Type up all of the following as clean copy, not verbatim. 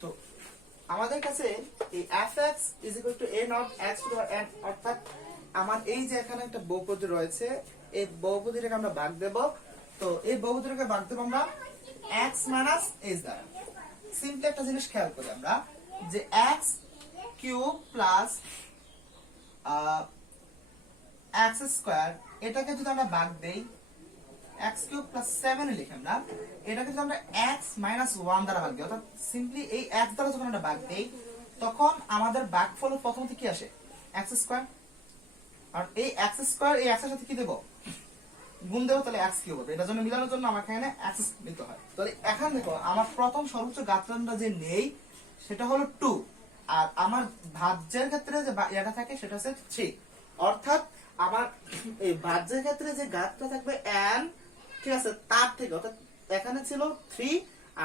তো আমাদের কাছে এই fx is equal to a naught x to the n, অর্থাৎ আমার এই যে এখানে একটা বহুপদী রয়েছে, এই বহুপদীটাকে আমরা ভাগ দেব। তো এই বহুপদীটাকে ভাগ দেব আমরা x minus h দ্বারা। সিম্পলি একটা জিনিস খেয়াল করি আমরা, যে x cube plus x square, এটাকে যদি আমরা ভাগ দেই x কিউব প্লাস 7 লিখি আমরা, এটাকে যদি আমরা x মাইনাস 1 দ্বারা ভাগ দিই, অর্থাৎ সিম্পলি এই x দ্বারা যখন আমরা ভাগ দেই তখন আমাদের ভাগফল প্রথমত কি আসে, x স্কয়ার। আর এই x স্কয়ার এই x এর সাথে কি দেব, গুণ দেব, তাহলে x কিউব হবে। এটার জন্য মিলানোর জন্য আমাকে এখানে x নিতে হয়। তাহলে এখন দেখো আমার প্রথম সর্বোচ্চ গাত্রানটা যে নেই সেটা হলো 2, আর আমার ভাজ্যের ক্ষেত্রে যে এটা থাকে সেটা হচ্ছে 3, অর্থাৎ আমার এই ভাজ্যের ক্ষেত্রে যে গাতটা থাকবে n, ঠিক আছে, তার থেকে, অর্থাৎ এখানে ছিল 3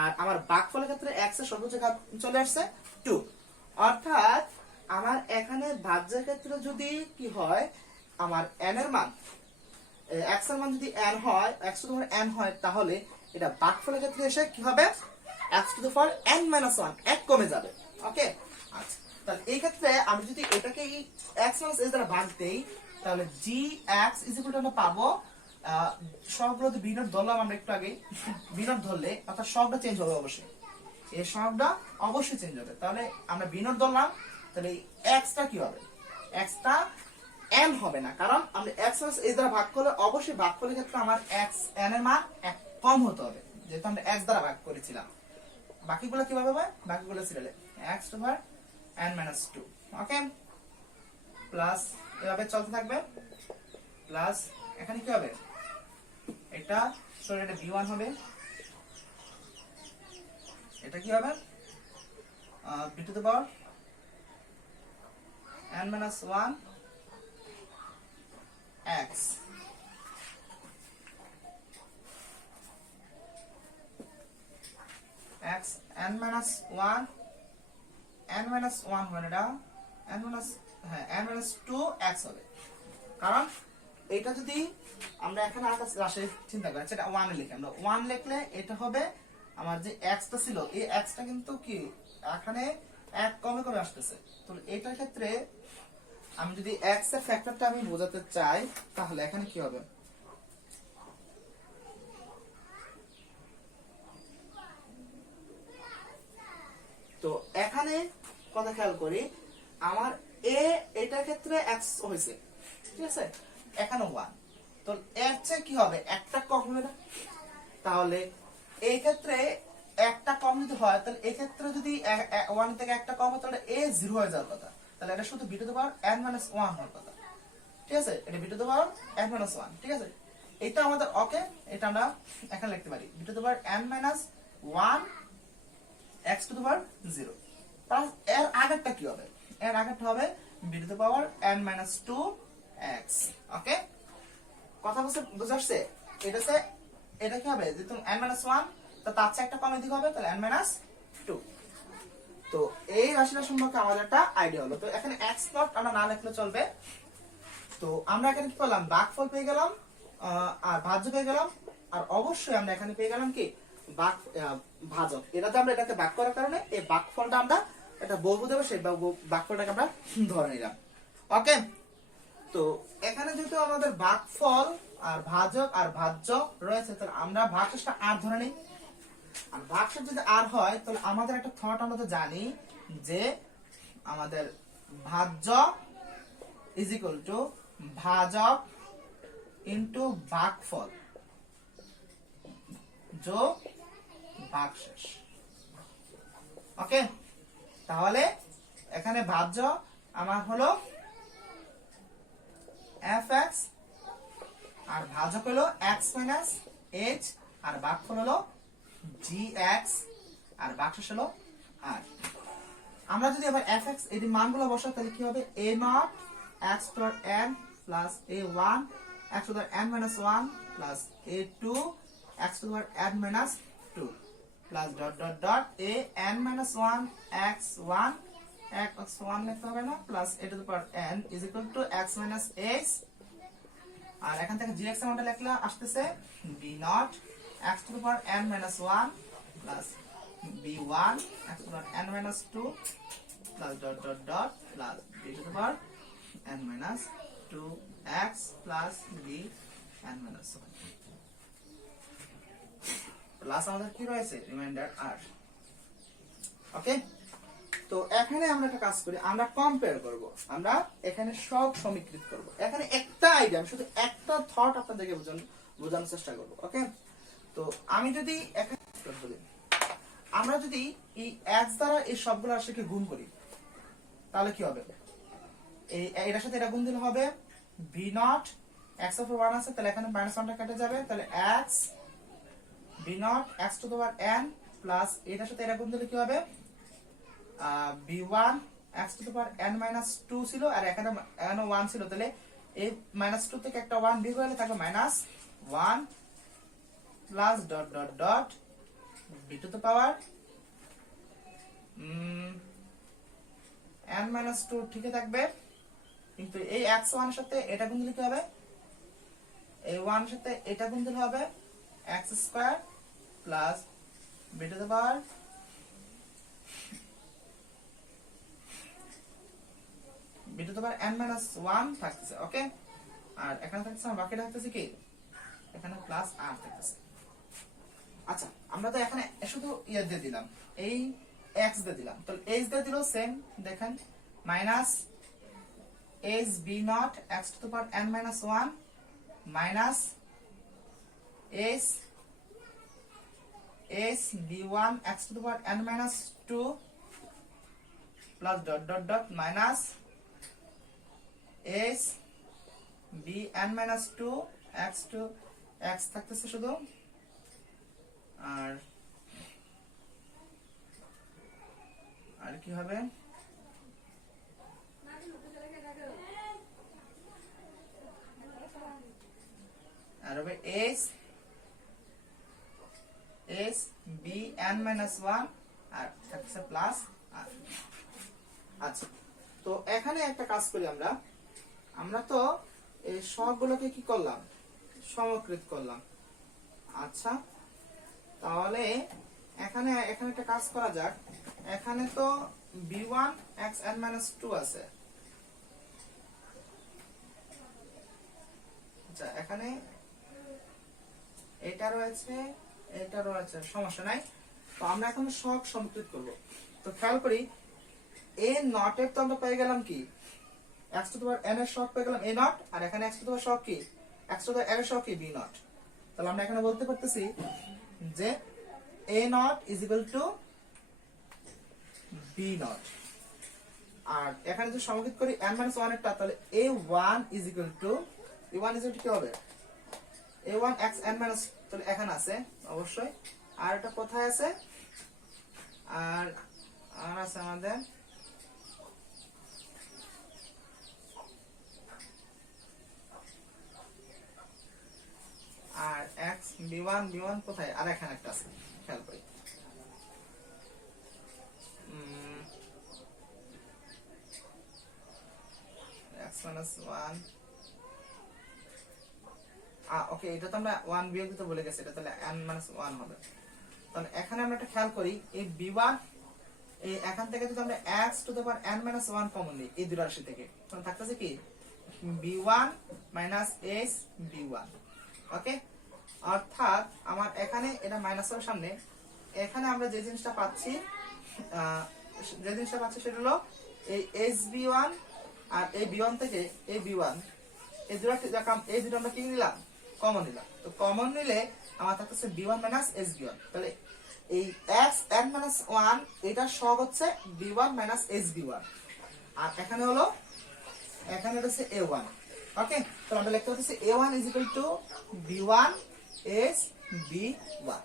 আর আমার ভাগফলের ক্ষেত্রে x এর সর্বোচ্চ ঘাত চলে আসছে 2, অর্থাৎ আমার এখানে ভাজ্যের ক্ষেত্রে যদি কি হয়, আমার n এর মান, x এর মান যদি n হয়, x to the power n হয়, তাহলে এটা ভাগফলের ক্ষেত্রে এসে কি হবে, x to the power n - 1 এক কমে যাবে। ওকে, আচ্ছা, তাহলে এই ক্ষেত্রে আমি যদি এটাকে এই x - s দ্বারা ভাগ দেই, তাহলে gx = আমরা পাবো, সবগুলো তো বিনট ধরলাম আমরা একটু আগে, বিনট ধরলে অর্থাৎ সবটা চেঞ্জ হবে অবশ্যই, এই সবটা অবশ্যই চেঞ্জ হবে। তাহলে আমরা বিনট ধরলাম, তাহলে x টা কি হবে, x টা n হবে না, কারণ আমরা x - s দ্বারা ভাগ করলে অবশ্যই ভাগফলের ক্ষেত্রে আমার x n এর মান এক কম হতে হবে, যেহেতু আমরা x দ্বারা ভাগ করেছিলাম। বাকিগুলো কিভাবে হবে, বাকিগুলো সিরিয়ালে x to the power n - 2, okay, plus এভাবে চলতে থাকবে, প্লাস এখানে কি হবে, এটা সরি এটা v1 হবে, এটা কি হবে b to the power n - 1 x, x n - 1 n - 1 মানে এটা n - 2 x হবে, কারণ এটা যদি আমরা এখানে আকাশ রাশি চিন্তা করি, সেটা 1 এ লিখি, আমরা 1 লিখলে এটা হবে আমার যে x টা ছিল, এই x টা কিন্তু কি এখানে এক কমে কমে আসতেছে। তো এটার ক্ষেত্রে আমি যদি x এর ফ্যাক্টরটা আমি বোঝাতে চাই, তাহলে এখানে কি হবে, তো এখানে কথা খেয়াল করি, আমার a এটার ক্ষেত্রে x হয়েছে, ঠিক আছে, এখানে 1, তো এর চেয়ে কি হবে, একটা কম হবে না, তাহলে এই ক্ষেত্রে একটা কম যদি হয়, তাহলে এই ক্ষেত্রে যদি 1 থেকে একটা কম হয়, তাহলে a 0 হয়ে যাওয়ার কথা, তাহলে এটা শুধু b to the power n - 1 হওয়ার কথা, ঠিক আছে, এটা b to the power n - 1, ঠিক আছে, এটা আমাদের ওকে, এটা আমরা এখানে লিখতে পারি b to the power n - 1 x to the power 0, তাহলে এর আগেরটা কি হবে, এর আগেরটা হবে b to the power n - 2 x, ওকে, কথা বুঝে আসছে, এটা কি হবে, যেহেতু n - 1, তো তার চেয়ে একটা কম এদিক হবে, তাহলে n - 2। তো এই রাশিটা সম্পর্কে আমাদের একটা আইডিয়া হলো। তো এখানে x নট আমরা না লিখলে চলবে। তো আমরা এখানে কি পেলাম, ভাগফল পেয়ে গেলাম, আর ভাজ্য পেয়ে গেলাম, আর অবশ্যই আমরা এখানে পেয়ে গেলাম কি ভাজক। এটাতে আমরা এটাকে ভাগ করার কারণে এই ভাগফলটা আমরা একটা বহুপদ হবে, সেই ভাগফলটাকে আমরা ধরে নিলাম, ওকে। তো এখানে যেহেতু আমাদের ভাগফল আর ভাজক আর ভাজ্য রয়েছে, তাহলে আমরা ভাগশেষটা আর ধরে নিই, আর ভাগশেষ যদি আর হয়, তাহলে আমাদের একটা থট আমরা তো জানি যে আমাদের ভাজ্য ইজ ইকুয়াল টু ভাজক ইনটু ভাগফল যোগ ভাগশেষ, ওকে। তাহলে এখানে ভাজ্য আমার হলো fx, আর ভাজক হলো x - h, আর ভাগফল হলো gx, আর ভাগশেষ হলো r। আমরা যদি এবার fx এর মানগুলো বসাই, তাহলে কি হবে, a0 x to the n plus a1 x to the n - 1 plus a2 x to the n - 2 plus dot dot dot a n - 1 x1 x1 লিখতে হবে না, plus a to the power n is equal to x - h, আর এখান থেকে gx এর মানটা লিখলে আসতেছে b0 x to the power n minus 1 plus b1 x to the power n minus 2 plus dot dot dot plus b to the power n minus 2x plus b n minus 1 plus আমাদের কি রয়েছে reminder r। ওকে, তো এখানে আমরা একটা কাজ করি, আমরা কম্পেয়ার করব, আমরা এখানে সব সমীকৃত করব। এখানে একটা আইডিয়া, আমি শুধু একটা থট আপনাদেরকে বোঝানোর চেষ্টা করব। ওকে, তো আমি যদি এখানে বলি, আমরা যদি এই x দ্বারা এই সবগুলো রাশিকে গুণ করি তাহলে কি হবে, এই এটার সাথে এটা গুণ দিলে হবে b নট, x এর উপর 1 আছে তাহলে এখানে -1 টা কেটে যাবে, তাহলে x b not x to the power n plus এটার সাথে এটা গুণ দিলে কি হবে b1 x to the power n minus 2 ছিল আর এখানে n 1 ছিল, তাহলে এই -2 থেকে একটা 1 বিয়োগ হলে থাকবে -1 plus dot dot dot b to the power n minus 2 ঠিকই থাকবে, কিন্তু এই x1 এর সাথে এটা গুণ দিলে কি হবে, এই 1 এর সাথে এটা গুণ দিলে হবে x square plus b to the power b to the power n minus 1 থাকতেছে। ওকে, আর এখানে থাকতেছে বাকিটা থাকতেছে কি, এখানে প্লাস r থাকতেছে। আচ্ছা, আমরা তো এখানে শুধু ইয়ে দিয়ে দিলাম, এই x দিয়ে দিলাম, তো h দিয়ে দিলো সেম, দেখেন minus h b not x to the power n minus 1 minus h b1 x to the power n minus 2 plus dot dot dot minus h b n minus 2 x to x থাকতেছে শুধু, আর কি হবে, আর হবে h b n minus 1 আর থাকছে plus r। আচ্ছা, তো এখানে একটা কাজ করি, আমরা তো এই সবগুলোকে কি করলাম, সমকৃত করলাম। আচ্ছা, তাহলে এখানে একটা কাজ করা যাক, এখানে তো b1 x n minus 2 আছে। আচ্ছা, এখানে এটা রয়েছে, এটা রয়েছে, সমস্যা নাই। তো আমরা এখন সব সমকৃত করব। তো খেয়াল করি, a নট এর তো আমরা পেয়ে গেলাম কি, x to the power n এর সহগ পেয়ে গেলাম a নট, আর এখানে x টু দি পাওয়ার সহগ কি, x to the power n এর সহগ কি b নট। তাহলে আমরা এখানে বলতে পারতেছি যে a naught is equal to b naught, আর এখানে যদি সমকৃত করি n minus 1 এরটা, তাহলে a1 ইজ ইকুয়াল টু কি হবে, a1 x n minus, তাহলে এখানে আছে অবশ্যই, আর এটা কোথায় আছে, আর আছে আমাদের আর x b1 কোথায়, আর এখানে একটা আছে, খেয়াল করি x minus 1, ওকে, এটা তো আমরা 1 বিয়োগ দিতে ভুলে গেছি, এটা তাহলে n minus 1 হবে। তাহলে এখানে আমরা একটা খেয়াল করি, এই b1 এই এখান থেকে যদি আমরা x to the power n minus 1 common নিই এই দুই রাশি থেকে, তাহলে থাকতেছে কি b1 minus h b1। ওকে, অর্থাৎ আমার এখানে এটা মাইনাস এর সামনে, এখানে আমরা যে জিনিসটা পাচ্ছি সেটা হলো এই hb1 আর এই b1 থেকে এই b1, এই দুটো আমরা কি নিলাম, কমন নিলাম। তো কমন নিলে আমার থাকতেছে b1 minus hb1, তাহলে এই x n minus 1 এটা সহগ হচ্ছে b1 minus hb1, আর এখানে হচ্ছে a1। ওকে, তো আমরা লিখতে পারতেছি a1 is equal to b1 hb1।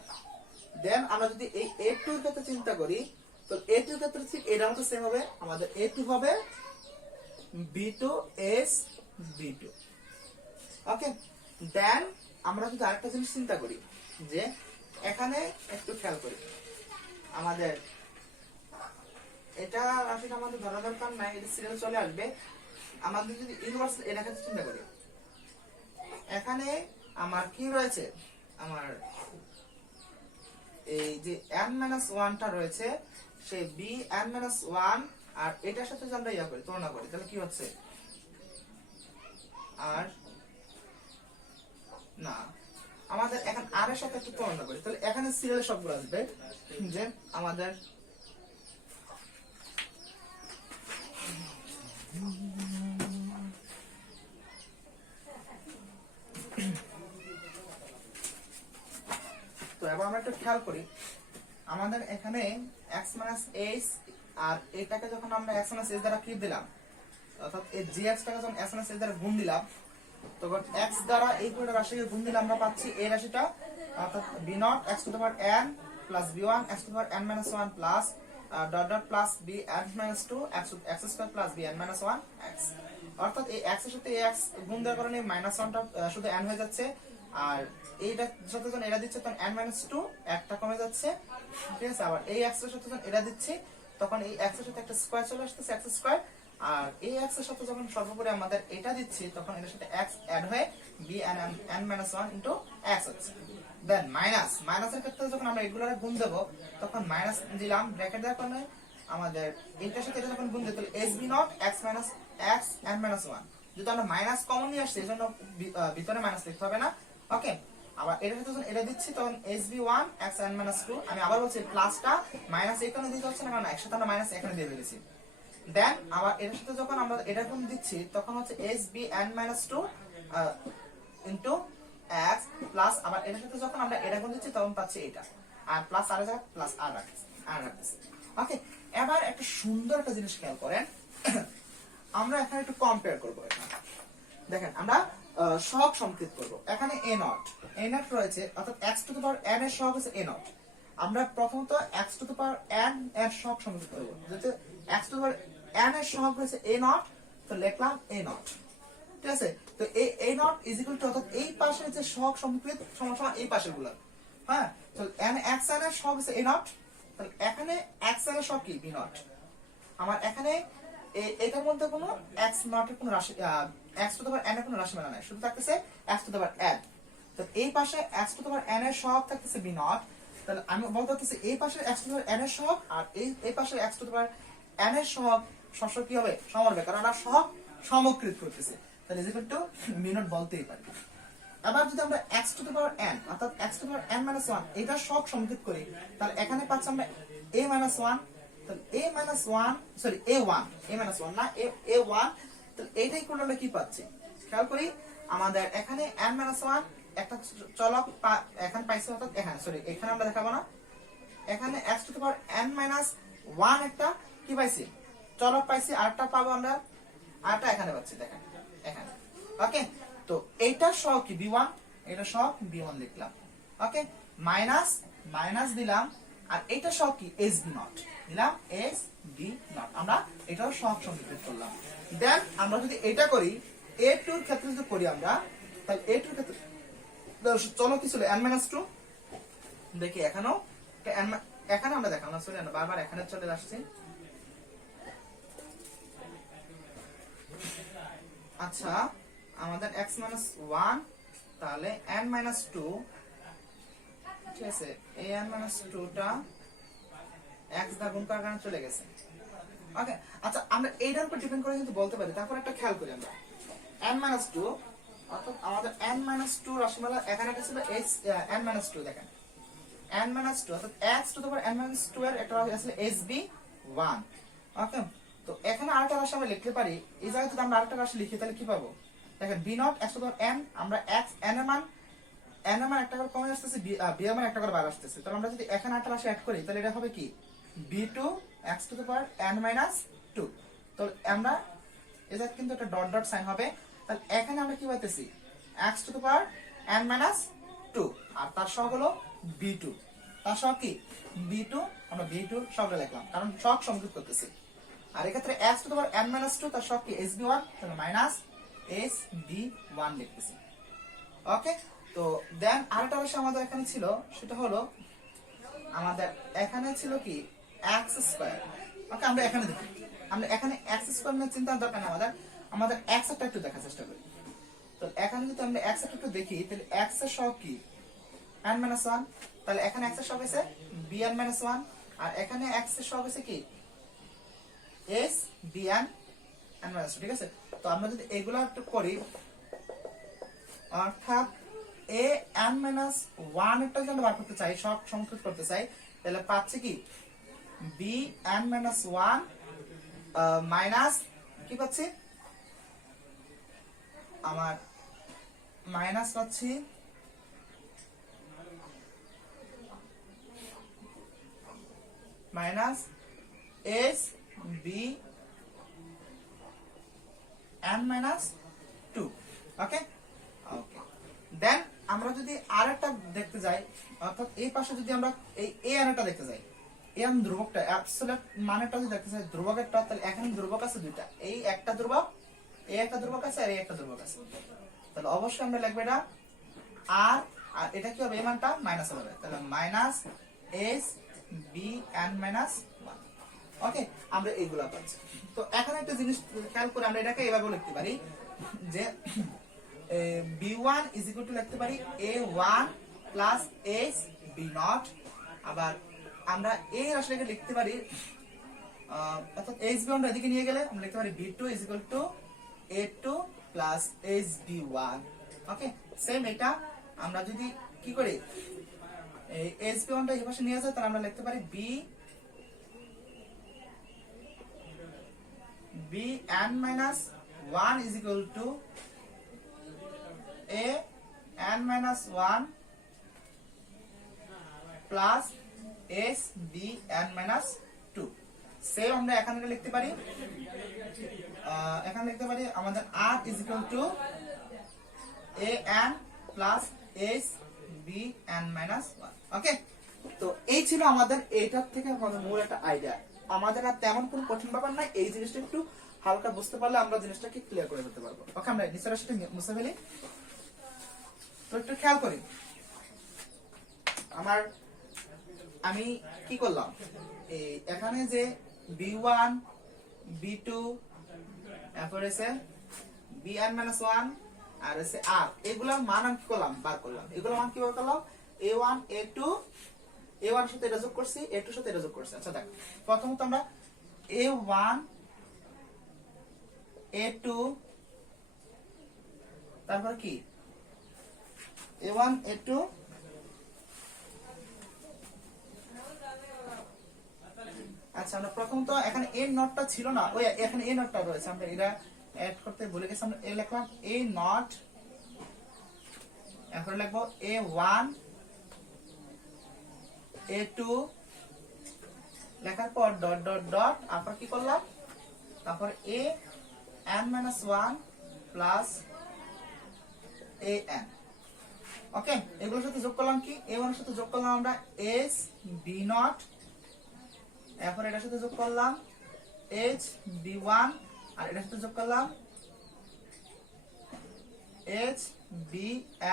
দেন আমরা যদি এই a2 এর ক্ষেত্রে চিন্তা করি, তো a2 এর ক্ষেত্রে ঠিক এটার মতো সেম হবে, আমাদের a2 হবে b2 hb2। ওকে, দেন আমরা যদি আরেকটা জিনিস চিন্তা করি, যে এখানে একটু খেয়াল করি, আমাদের এটা রাশিটা আমাদের ধরা দরকার নাই, এটা সিরিয়াল চলে আসবে। আমাদের যদি ইনভার্স এটা ক্ষেত্রে চিন্তা করি, এখানে আমার কি রয়েছে, আমার এই যে n মাইনাস ওয়ানটা রয়েছে সেই বি n মাইনাস ওয়ান আর এটার সাথে যদি আমরা ইয়া করি তুলনা করি তাহলে কি হচ্ছে আর না আমাদের এখন আর এর সাথে একটু তুলনা করি তাহলে এখানে সিরিয়াল সবগুলো আসবে যে আমাদের তো এবার আমরা একটু খেয়াল করি আমাদের এখানে x h আর এটাকে যখন আমরা x h দ্বারা কি দিলাম অর্থাৎ এই gx টাকে যখন x h দ্বারা গুণ দিলাম তখন x দ্বারা এই পুরো রাশিকে গুণ দিলে আমরা পাচ্ছি এই রাশিটা অর্থাৎ b0 x to the power n plus b1 x to the power n minus 1 plus dot dot plus bn minus 2 x square plus bn minus 1 x অর্থাৎ এই x এর সাথে এই x গুণ দেওয়ার কারণে -1 টা শুধু n হয়ে যাচ্ছে আর এইটার সাথে যখন এটা দিচ্ছে তখন n minus 2 একটা কমে যাচ্ছে ঠিক আছে আবার এই x এর সাথে যখন এটা দিচ্ছি তখন এই x এর সাথে একটা স্কয়ার চলে আসছে x স্কয়ার আর এই x এর সাথে যখন সর্বোপরি আমাদের এটা দিচ্ছি তখন এর সাথে x অ্যাড হয়ে bn minus 1 into x হচ্ছে দেন মাইনাস এর ক্ষেত্রে যখন আমরা এগুলোর গুণ দেব তখন মাইনাস দিলাম ব্র্যাকেট দেওয়ার কারণে আমাদের এটার সাথে এটা যখন গুণ দিই তাহলে sb0 x minus x n minus 1 যদি আমরা মাইনাস কমন নিয়ে আসছি এজন্য ভিতরে মাইনাস লিখতে হবে না ওকে আবার এটার সাথে যখন এটা দিচ্ছি তখন sb1 x n minus 2 আমি আবার বলছি প্লাসটা মাইনাস এখানে দিতে হচ্ছে না কারণ একসাথে আমরা মাইনাস এখানে দিয়ে দিয়েছি দেন আবার এর সাথে যখন আমরা এটা গুণ দিচ্ছি তখন হচ্ছে sbn minus 2 into x plus আবার এর সাথে যখন আমরা এটা গুণ দিচ্ছি তখন পাচ্ছি এটা আর প্লাস আর জায়গা প্লাস আর রাখতেছি ওকে এবার একটা সুন্দর একটা জিনিস খেয়াল করেন আমরা এখানে একটু কম্পেয়ার করব এটা দেখেন আমরা সহগ সংকেত করব এখানে a0 রয়েছে অর্থাৎ x to the power n এর সহগ হচ্ছে a0 আমরা প্রথমত x to the power n এর সহগ সংকেত করব যেটা x to the power n এর সহগ হচ্ছে a0 তো লিখলাম a0 ঠিক আছে তো এই a0 ইজ ইকুয়াল টু অর্থাৎ এই পাশে যে সহগ সংকেত সমান এই পাশেগুলো হ্যাঁ তো n x n এর সহগ হচ্ছে a0 তাহলে এখানে x n এর সহগ কি b0 আমার এখানে এটার মধ্যে কোনো x0 এর কোনো রাশি x to the power n এর কোনো রাশি মানে নাই শুধু থাকতেছে x to the power n তো এই পাশে x to the power n এর সহগ থাকতেছে b0 তাহলে আমি বলতে চাচ্ছি এই পাশে x to the power n এর সহগ আর এই পাশে x to the power n এর সহগ সবসময় কি হবে সমান হবে কারণ আমরা সহগ সমকৃত করতেছি তাহলে ইজ ইকুয়াল টু b0 বলতেই পারি আবার যদি আমরা x to the power n অর্থাৎ x to the power n minus 1 এটা সহগ সমকৃত করি তাহলে এখানে পাচ্ছি আমরা a minus 1 তাহলে a minus 1 সরি a1 না a1 তাহলে এইটাই করলে আমরা কি পাচ্ছি খেয়াল করি আমাদের এখানে n minus 1 একটা চলক এখানে পাইছি অর্থাৎ এখানে সরি এখানে আমরা দেখাবো না এখানে x to the power n minus 1 একটা কি পাইছি চলক পাইছি আরটা পাবো আমরা আরটা এখানে পাচ্ছি দেখেন এখানে ওকে তো এইটা সহগ কি b1 এটা সহগ b1 লিখলাম ওকে মাইনাস দিলাম আর এটা সহগ কি sb0 দিলাম sb0 আমরা এটাও সহগ সংকেত করলাম দেন আমরা যদি এটা করি a2 এর ক্ষেত্রে যদি করি আমরা তাহলে a2 এর ক্ষেত্রে চলো কি ছিল n 2 দেখি এখানে আমরা দেখাবো না সরি আমরা বারবার এখানে চলে আসছি আচ্ছা আমাদের x 1 তাহলে n 2 ঠিক আছে এই n 2 টা x দ্বারা গুণ করার কারণে চলে গেছে ওকে আচ্ছা আমরা এইটার উপর ডিপেন্ড করে কিন্তু বলতে পারি তারপর একটা খেয়াল করি আমরা n 2 অর্থাৎ আমাদের n 2 রাশিমালা এখানে একটা ছিল n 2 দেখেন n 2 অর্থাৎ x to the power n 2 এর একটা রাশি আছে sb1 ওকে তো এখানে আরেকটা রাশি আমরা লিখতে পারি এই জায়গায় যদি আমরা আরেকটা রাশি লিখি তাহলে কি পাবো দেখেন b0 x to the power n আমরা x n এর মান একটা করে কমে আসতেছে b এর মান একটা করে বাড়া আসতেছে তাহলে আমরা যদি এখানে আরেকটা রাশি অ্যাড করি তাহলে এটা হবে কি b2 x to the power n 2 তো আমরা এটা কিন্তু একটা ডট ডট সাইন হবে তাহলে এখানে আমরা কি পাইতেছি x to the power n 2 আর তার সহগ হলো b2 তার সহগ কি b2 আমরা b2 সহগ লিখলাম কারণ সহগ সংযুক্ত করতেছি আর এই ক্ষেত্রে x to the power n 2 তার সহগ কি sb1 তাহলে মাইনাস sb1 লিখতেছি ওকে তো দেন আরেকটা রাশি আমাদের এখানে ছিল সেটা হলো আমাদের এখানে ছিল কি x স্কয়ার ওকে আমরা এখানে দেখি আমরা এখানে x স্কয়ার নিয়ে চিন্তা দরকার নেই আমাদের x একটা একটু দেখার চেষ্টা করি তো এখানে যদি আমরা x একটা একটু দেখি তাহলে x এর সহগ কি n minus 1, তাহলে এখানে x এর সহগ হইছে bn minus 1 আর এখানে x এর সহগ হইছে কি s bn n minus 2, ঠিক আছে। তো আমরা যদি এগুলা একটু করি, অর্থাৎ a n minus 1 একটা যদি আমরা বার করতে চাই, সব সংযোগ করতে চাই, তাহলে পাচ্ছি কি b n minus 1 মাইনাস কি পাচ্ছি আমার মাইনাস পাচ্ছি minus S B N minus 2। Okay okay, then আমরা যদি আরেকটা দেখতে যাই, অর্থাৎ এই পাশে যদি আমরা এই এ আরেকটা দেখতে যাই, এ এন ধ্রুবকটা অ্যাবসলিউট মানেটা যদি দেখতে চাই ধ্রুবকেরটা, তাহলে এখানে ধ্রুবক আছে দুইটা, এই একটা ধ্রুবক, এই একটা ধ্রুবক আছে আর এই একটা ধ্রুবক আছে, তাহলে অবশ্যই আমরা লিখব এটা আর আর এটা কি হবে, এই মানটা মাইনাস হবে, তাহলে minus S B N minus 1। Okay, আমরা এইগুলা পাচ্ছি। তো এখন একটা জিনিস খেয়াল করে আমরা এটাকে এভাবে লিখতে পারি যে b1 is equal to লিখতে পারি a1 plus s b0, আবার আমরা এই রাশিটাকে লিখতে পারি অর্থাৎ s b1 এদিকে নিয়ে গেলে আমরা লিখতে পারি b2 is equal to a2 plus s b1। Okay, same এটা আমরা যদি কি করি এই s b1 টা এই পাশে নিয়ে যায়, তাহলে আমরা লিখতে পারি bn minus 1 is equal to a n minus 1 plus s b n minus 2। Same আমরা এখানে লিখতে পারি আমাদের r is equal to a n plus s b n minus 1। ওকে, তো এই ছিল আমাদের এইটার থেকে আমাদের মূল একটা আইডিয়া। আমাদের আর তেমন কোনো কঠিন ব্যাপার নাই, এই জিনিসটা একটু হালকা বুঝতে পারলে আমরা জিনিসটাকে ক্লিয়ার করে ফেলতে পারবো। ওকে, আমরা নিচের রাশিটা মুছে ফেলি। তো একটু খেয়াল করি আমি কি করলাম, এই এখানে যে b1 b2 এরপর এসে bn minus 1 আর এসে r, এগুলোর মান আমি কি করলাম, বার করলাম। এগুলোর মান কিভাবে করলাম, a1 a2 a1 এর সাথে এটা যোগ করছি, a2 এর সাথে এটা যোগ করছি। আচ্ছা দেখ, প্রথমত আমরা a1 a2 তারপর কি a1 a2 আচ্ছা, আমরা প্রথমত এখানে a নটটা ছিল না, ওই এখানে a নটটা রয়েছে, আমরা এটা অ্যাড করতে ভুলে গেছি। আমরা এ লিখলাম a নট, এখন লিখবো a1 a2 লেখার পর ডট ডট ডট, তারপর কি করলাম, তারপর a n minus 1 plus a n। ওকে, এগুলোর সাথে যোগ করলাম কি, a1 এর সাথে যোগ করলাম আমরা s b0, এরপর এটার সাথে যোগ করলাম h b1 আর এটার সাথে যোগ করলাম h b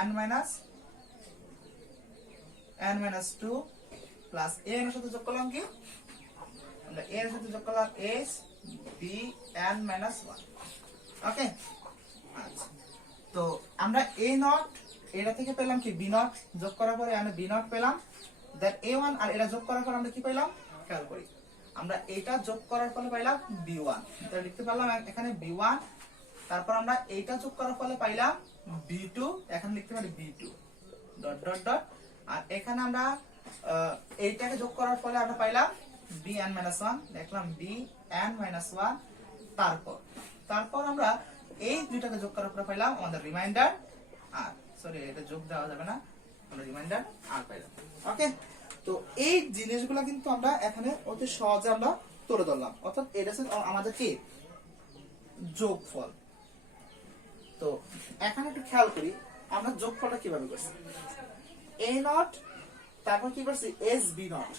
n minus 2 plus a এর সাথে যোগ করলাম কি, আমরা a এর সাথে যোগ করলাম h b n minus 1। ওকে, আচ্ছা, তো আমরা a নট এটা থেকে পেলাম কি b নট, যোগ করার পরে আমরা b নট পেলাম, দেন a1 আর এটা যোগ করার পর আমরা কি পেলাম, খেয়াল করি আমরা এটা যোগ করার ফলে পাইলাম b1, তাহলে লিখতে পারলাম এখানে b1, তারপর আমরা এইটা যোগ করার ফলে পাইলাম b2, এখানে লিখতে পারি b2 ডট ডট ডট, আর এখানে আমরা এইটাকে যোগ করার ফলে আমরা পাইলাম bn minus 1, লিখলাম bn minus 1, তারপর আমরা এই দুইটাকে যোগ করার পরে পাইলাম আমাদের রিমাইন্ডার আর, সরি এটা যোগ দেওয়া যাবে না, আমরা রিমাইন্ডার আর পাইলাম। ওকে, তো এই জিনিসগুলো কিন্তু আমরা এখানে অতি সহজে আমরা তুলে ধরলাম, অর্থাৎ এটা আমাদের কি যোগফল। তো এখানে একটু খেয়াল করি আমরা যোগফলটা কিভাবে করছি, a নট তারপর কি করছি s b নট।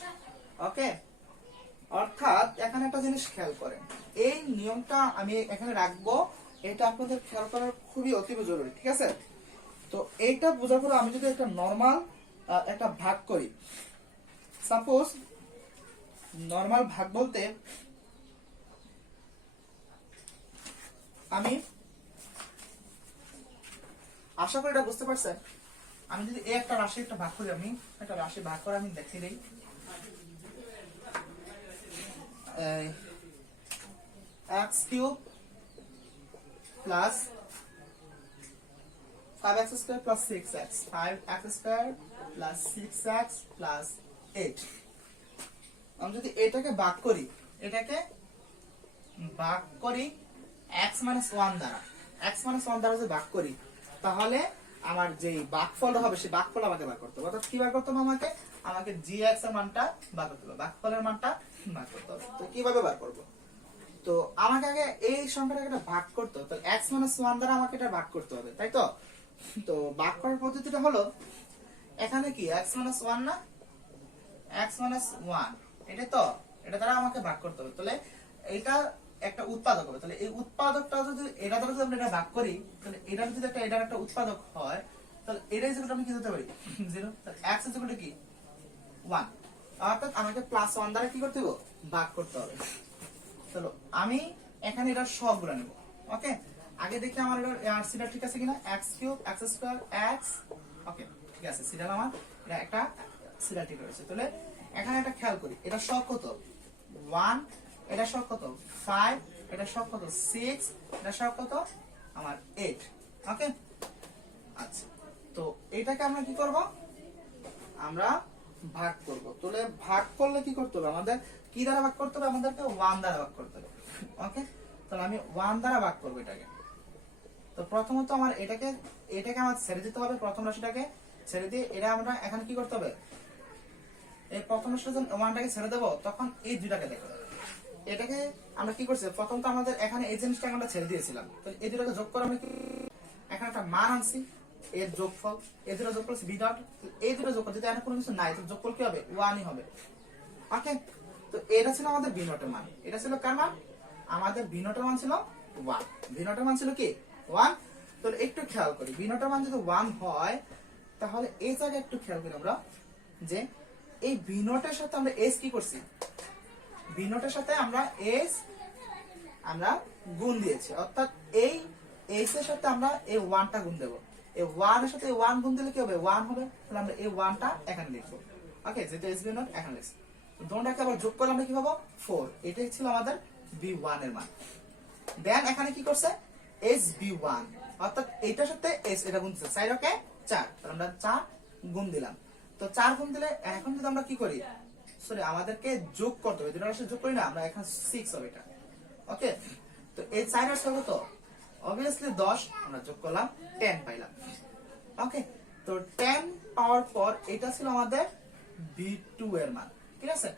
ওকে, অর্থাৎ এখানে একটা জিনিস খেয়াল করেন, এই নিয়মটা আমি এখানে রাখবো, এটা আপনাদের খেয়াল করার খুবই অতীব জরুরি, ঠিক আছে। তো এইটা বোঝার পর আমি যদি একটা নরমাল একটা ভাগ করি, সাপোজ নরমাল ভাগ বলতে আমি আশা করি এটা বুঝতে পারছেন, আমি যদি এই একটা রাশি একটা ভাগ করি, আমি একটা রাশি ভাগ করে আমি দেখিয়ে দিই। X cube plus 5x square plus 6x, 5x square plus 6x plus 8। আমি যদি এটাকে ভাগ করি, এটাকে ভাগ করি x মাইনাস 1 দ্বারা, x মাইনাস 1 দ্বারা যদি ভাগ করি, তাহলে আমার যে ভাগফলটা হবে সেই ভাগফল আমাকে বার করতে হবে। অর্থাৎ কি বার করতে হবে? আমাকে gx এর মানটা বার করতে হবে, ভাগফলের মানটা বার করতে হবে। তো কিভাবে বার করব? তো আমাকে আগে এই সংখ্যাটাকে একটা ভাগ করতে হবে, তাহলে x মাইনাস 1 দ্বারা আমাকে এটা ভাগ করতে হবে, তাই তো? তো ভাগ করার পদ্ধতিটা হলো, এখানে কি x মাইনাস 1 না, x মাইনাস 1 এটা তো, এটা দ্বারা আমাকে ভাগ করতে হবে। তাহলে এটা একটা উৎপাদক হবে, তাহলে এই উৎপাদকটা যদি এটা দ্বারা যদি আমরা এটা ভাগ করি, তাহলে এটা যদি এটার একটা উৎপাদক হয়, তাহলে এটাই যেটা আমি কি দিতে পারি 0, তাহলে x ইজ ইকুয়াল টু কি 1। অর্থাৎ আমাকে প্লাস 1 দ্বারা কি করতে হবে? ভাগ করতে হবে। চলো আমি এখানে এটা সবগুলো নেব। ওকে, আগে দেখি আমার এটা সিরিয়াল ঠিক আছে কিনা। x cube x square x, ওকে ঠিক আছে, সিরিয়াল আমার এটা একটা সিরিয়াল ঠিক আছে। তাহলে এখানে একটা খেয়াল করি, এটা সব কত 1, এটা সব কত 5, এটা সব কত 6, এটা সব কত আমার 8। ওকে, আচ্ছা, তো এটাকে আমরা কি করব? আমরা ভাগ করব। তাহলে ভাগ করলে কি করতে হবে? আমাদের কি দ্বারা ভাগ করতে হবে? আমাদেরকে 1 দ্বারা ভাগ করতে হবে। ওকে, তাহলে আমি 1 দ্বারা ভাগ করব এটাকে। তো প্রথমত আমার এটাকে আমার ছেড়ে দিতে হবে, প্রথম রাশিটাকে ছেড়ে দিয়ে এটা আমরা এখানে কি করতে হবে? এই প্রথম রাশিটা যখন 1টাকে ছেড়ে দেব, তখন এই দুইটাকে দেখো, এটাকে আমরা কি করছি? প্রথম তো আমাদের এখানে এই জিনিসটাকে আমরা ছেড়ে দিয়েছিলাম, তো এই দুটাকে যোগ করে আমরা এখানে একটা মান আনছি, এর যোগফল, এই দুটো যোগ করছি বি ডট, এই দুটো যোগ করছি, এখানে কোনো কিছু নাই, তো যোগফল কি হবে? 1ই হবে। ওকে, তো এটা ছিল আমাদের বি নটের মান। এটা ছিল কার মান? আমাদের বি নটের মান ছিল 1। বি নটের মান ছিল কি 1। তো একটু খেয়াল করি, বি নটের মান যদি 1 হয়, তাহলে এই জায়গায় একটু খেয়াল করি আমরা, যে এই বি নটের সাথে আমরা এস কি করছি? বি নটের সাথে আমরা এস আমরা গুণ দিয়েছি, অর্থাৎ এই এস এর সাথে আমরা এই 1টা গুণ দেব। এই 1 এর সাথে 1 গুণ দিলে কি হবে? 1 হবে। তাহলে আমরা এই 1টা এখানে লিখবো। ওকে, যেটা এস বি নট এখানে লিখছি। দুটোটাকে আবার যোগ করলে আমরা কি পাবো? 4। এটাই ছিল আমাদের b1 এর মান। দেন এখানে কি করছে? sb1, অর্থাৎ এটার সাথে s এটা গুণ দিচ্ছে 4, ওকে 4, তাহলে আমরা 4 গুণ দিলাম। তো 4 গুণ দিলে এখন যদি আমরা কি করি, সরি আমাদেরকে যোগ করতে হবে, দুটো রাশি যোগ করি না আমরা, এখন 6 হবে এটা। ওকে, তো এই 4 এর সাথে তো obviously 10 আমরা যোগ করলাম, 10 পাইলাম। ওকে, তো 10 পাওয়ার পর এটা ছিল আমাদের b2 এর মান, ঠিক আছে?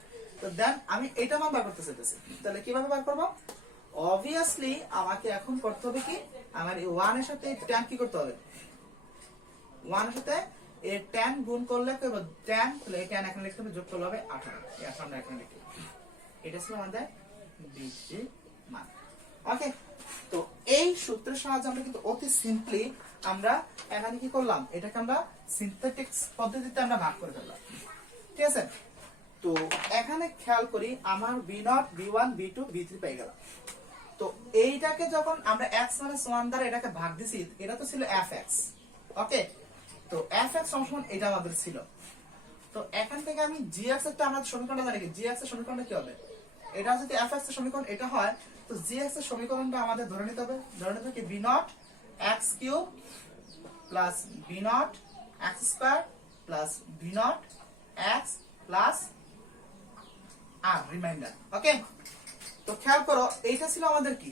তো দেন আমি এটা মান বার করতে চাইতেছি, তাহলে কিভাবে বার করব? obviously আমাকে এখন করতে হবে কি, আমার এই 1 এর সাথে 10 কি করতে হবে? 1 এর সাথে এই 10 গুণ করলে কি হবে? 10, তাহলে এই 10 এখানে লিখতে হবে, যোগ করলে হবে 18। এই 18 এখানে লিখি। এটা ছিল আমাদের b2 মান। ওকে, তো এই সূত্রের সাহায্যে আমরা কিন্তু অতি সিম্পলি আমরা এখানে কি করলাম? এটাকে আমরা সিনথেটিক্স পদ্ধতিতে আমরা ভাগ করে ফেললাম, ঠিক আছে? তো এখানে খেয়াল করি, আমার b0, b1, b2, b3 পেয়ে গেলাম। তো এইটাকে যখন আমরা x - 1 দ্বারা এটাকে ভাগ দিছি, এটা তো ছিল fx। ওকে, তো fx সমান এটা আমাদের ছিল। তো এখান থেকে আমি gx এর আমাদের সমীকরণটা জানি কি, gx এর সমীকরণটা কি হবে? এটা যদি fx এর সমীকরণ এটা হয়, তো gx এর সমীকরণটা আমাদের ধরে নিতে হবে কি b0 x³ plus b0 x² plus b0 x plus আর রিমাইন্ডার। ওকে, তো খেয়াল করো, এইটা ছিল আমাদের কি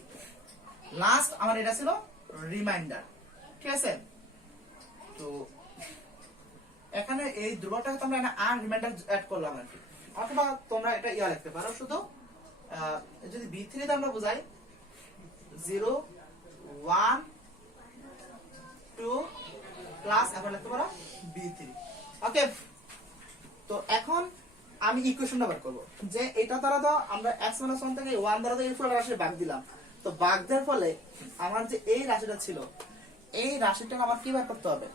লাস্ট, আমার এটা ছিল রিমাইন্ডার, ঠিক আছে? তো এখানে এই ধ্রুবকটাকে তোমরা আর রিমাইন্ডার অ্যাড করলাম আর কি, অথবা তোমরা এটা ইয়া লিখতে পারো, শুধু যদি b3 তে আমরা বুঝাই 0 1 2 প্লাস এখন লিখতে পারো b3। ওকে, তো এখন আমি ইকুয়েশনটা বার করব, যে এটা দ্বারা তো আমরা x - 1 থেকে 1 দ্বারা তো এই পুরো রাশি ভাগ দিলাম। তো ভাগ দেওয়ার ফলে আমার যে এই রাশিটা ছিল, এই রাশিটা আমার কি বার করতে হবে?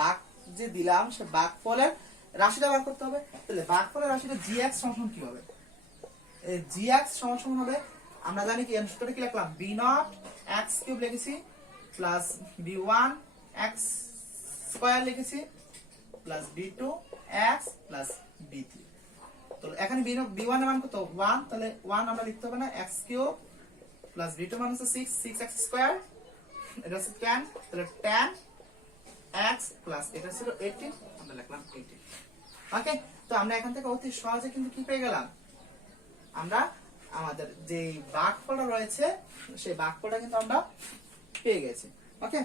ভাগ যে দিলাম সে ভাগফলের রাশিটা বার করতে হবে। তাহলে ভাগফলের রাশিটা gx সমান কি হবে? এই gx সমান হবে, আমরা জানি কি সূত্রটা কি লিখলাম, b0 x³ লিখেছি প্লাস b1 x² লিখেছি plus b2 x plus b3। তো এখানে b1 এর মান কত 1, তাহলে 1 আমরা লিখতে হবে না, x কিউব প্লাস b2 মান হচ্ছে 6x স্কয়ার, এটা হচ্ছে 10, তাহলে 10 x প্লাস এটা ছিল 18, আমরা লিখলাম 18। ওকে, তো আমরা এখান থেকে অতি সহজে কিন্তু কি পেয়ে গেলাম, আমরা আমাদের যে ভাগফলটা রয়েছে সেই ভাগফলটা কিন্তু আমরা পেয়ে গেছি। ওকে,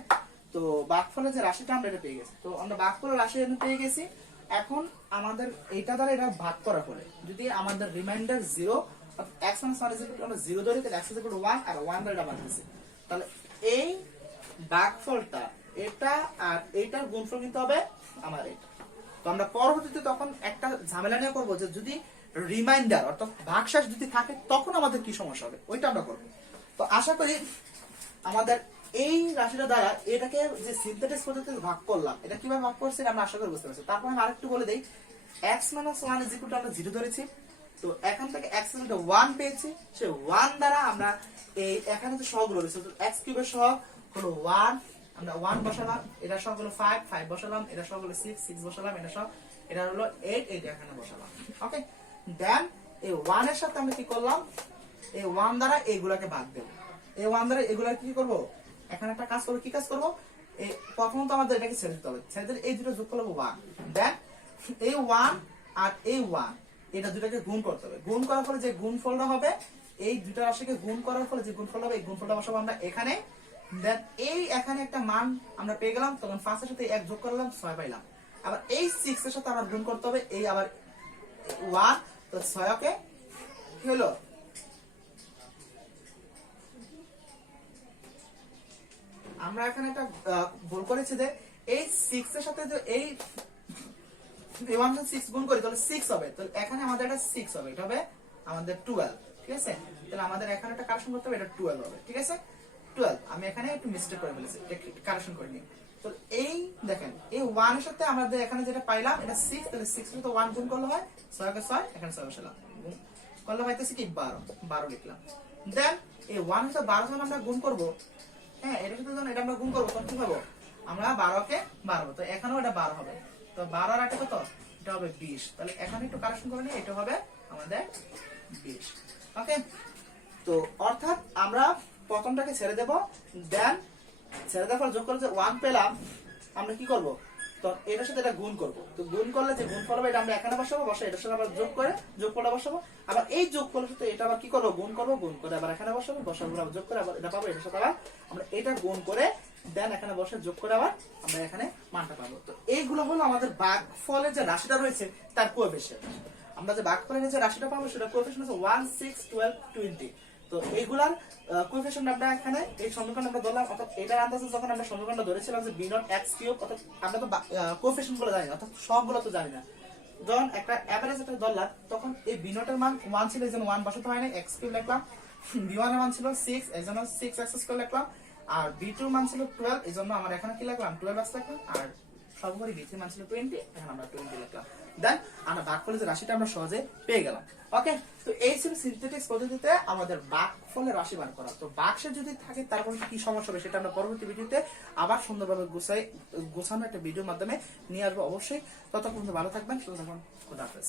তো ভাগফলের যে রাশিটা আমরা এটা পেয়ে গেছি, তো আমরা ভাগফলের রাশি এখানে পেয়ে গেছি। এখন আমাদের এইটা দ্বারা এটা ভাগ করা হলে যদি আমাদের রিমাইন্ডার 0 x - 1 আমরা 0 ধরি, তাহলে x 1 আর 1 দ্বারা এটা ভাগ হয়েছে, তাহলে এই ভাগফলটা এটা আর এইটার গুণফল কিন্তু হবে আমার এটা। তো আমরা পরবর্তীতে তখন একটা ঝামেলা নিয়ে করবো যে যদি রিমাইন্ডার অর্থাৎ ভাগশেষ যদি থাকে তখন আমাদের কি সমস্যা হবে, ওইটা আমরা করবো। তো আশা করি আমাদের এই রাশিটা দ্বারা এটাকে যে সিনথেটিক পদ্ধতিতে ভাগ করলাম, এটা কিভাবে ভাগ করছি আমরা আশা করি বুঝতে পারছি। তারপর আমি আরেকটু বলে দেই, x - 1 আমরা 0 ধরেছি, তো এখান থেকে x 1 পেয়েছি, সে 1 দ্বারা আমরা এই এখানে যে সহগ রয়েছে x কিউবের সহগ হলো 1, আমরা 1 বসালাম, এটা সহগ হলো 5 বসালাম, এটা সহগ হলো 6 বসালাম, এটা সহগ এটা হলো 8 এখানে বসালাম। ওকে, দেন এই 1 এর সাথে আমরা কি করলাম, এই 1 দ্বারা এইগুলাকে ভাগ দেব, এই 1 দ্বারা এগুলা কি করব, এখানে একটা কাজ করব, কি কাজ করব, এই প্রথমত আমাদের এটাকে ছেড়ে দিতে হবে, ছেড়ে দিলে এই দুটো যোগ করব 1, দেন এই 1 আর এই 1 এটা দুটাকে গুণ করতে হবে, গুণ করার ফলে যে গুণফলটা হবে, এই দুটো রাশিকে গুণ করার ফলে যে গুণফলটা হবে এই গুণফলটা বসাবো আমরা এখানে, দেন এই এখানে একটা মান আমরা পেয়ে গেলাম, তখন 5 এর সাথে 1 যোগ করলাম 6 পাইলাম, আবার এই 6 এর সাথে আবার গুণ করতে হবে, এই আবার 1, তো 6 কে কি হলো, আমরা এখানে একটা ভুল করেছি যে এই 6 এর সাথে যে এই 1 6 গুণ করি তাহলে 6 হবে, তাহলে এখানে আমাদের এটা 6 হবে, এটা হবে আমাদের 12, ঠিক আছে, তাহলে আমাদের এখানে একটা কারেকশন করতে হবে, এটা 12 হবে, ঠিক আছে 12, আমি এখানে একটু মিস্টেক করে ফেলেছি, কারেকশন করে নিই। তো এই দেখেন এই 1 এর সাথে আমাদের এখানে যেটা পাইলাম এটা 6, তাহলে 6 এর সাথে 1 গুণ করলে হয় 6 কে 6, এখানে 6 বসালাম, গুণ করলে হইতেছে কি 12 লিখলাম, দেন এই 1 এর সাথে 12 যখন আমরা গুণ করব, হ্যাঁ এটার সাথে যখন এটা আমরা গুণ করব তখন কি পাবো, আমরা 12 কে 12, তো এখানেও এটা 12 হবে, তো 12 আর 8 কত, এটা হবে 20, তাহলে এখানে একটু কারেকশন করে নিই, এটা হবে আমাদের 20। ওকে, তো অর্থাৎ আমরা প্রথমটাকে ছেড়ে দেব, দেন ছেড়ে দেওয়ার পর যোগ করে যে 1 পেলাম, আমরা কি করব, তো এটার সাথে এটা গুণ করব, তো গুণ করলে যে গুণফল হবে এটা আমরা এখানে বসাবো, বসে এটার সাথে আবার যোগ করে যোগফলটা বসাবো, আবার এই যোগফলের সাথে এটা আবার কি করব, গুণ করব, গুণ করে আবার এখানে বসাবো, বসাবো আবার যোগ করে আবার এটা পাবো, এটার সাথে আবার আমরা এটা গুণ করে দেন এখানে বসে যোগ করে আবার আমরা এখানে মানটা পাবো। তো এইগুলো হলো আমাদের ভাগফলের যে রাশিটা রয়েছে তার কোএফিসিয়েন্ট। আমরা যে ভাগফলের যে রাশিটা পাবো সেটা কোএফিসিয়েন্ট হচ্ছে 1 6 12 20। তো এইগুলার কোএফিসিয়েন্ট আমরা এখানে এই সমীকরণ আমরা ধরলাম, অর্থাৎ এটার আন্দাজে যখন আমরা সমীকরণটা ধরেছিলাম যে b0 x কিউব, অর্থাৎ আমরা তো কোএফিসিয়েন্ট গুলো জানি না, অর্থাৎ সবগুলো তো জানি না, যখন একটা এভারেজ একটা ধরলাম তখন এই b0 এর মান 1 ছিল, এইজন্য 1 বসাতে হয় না, x কিউব লিখলাম, b1 এর মান ছিল 6, এইজন্য 6x স্কয়ার লিখলাম, আর b2 মান ছিল 12, এইজন্য আমরা এখানে কি লিখলাম 12x লিখলাম, আর সর্বোপরি b3 মান ছিল 20, এখন আমরা 20 লিখলাম, দেন আমরা ভাগফলের যে রাশিটা আমরা সহজে পেয়ে গেলাম। ওকে, তো এই ছিল সিনথেটিক্স পদ্ধতিতে আমাদের ভাগফলের রাশি বার করা। তো ভাগশেষ যদি থাকে তারপর কি সমস্যা হবে সেটা আমরা পরবর্তী ভিডিওতে আবার সুন্দরভাবে গোছানো একটা ভিডিওর মাধ্যমে নিয়ে আসবো অবশ্যই। ততক্ষণ ভালো থাকবেন, সুস্থ থাকবেন, খোদা হাফেজ।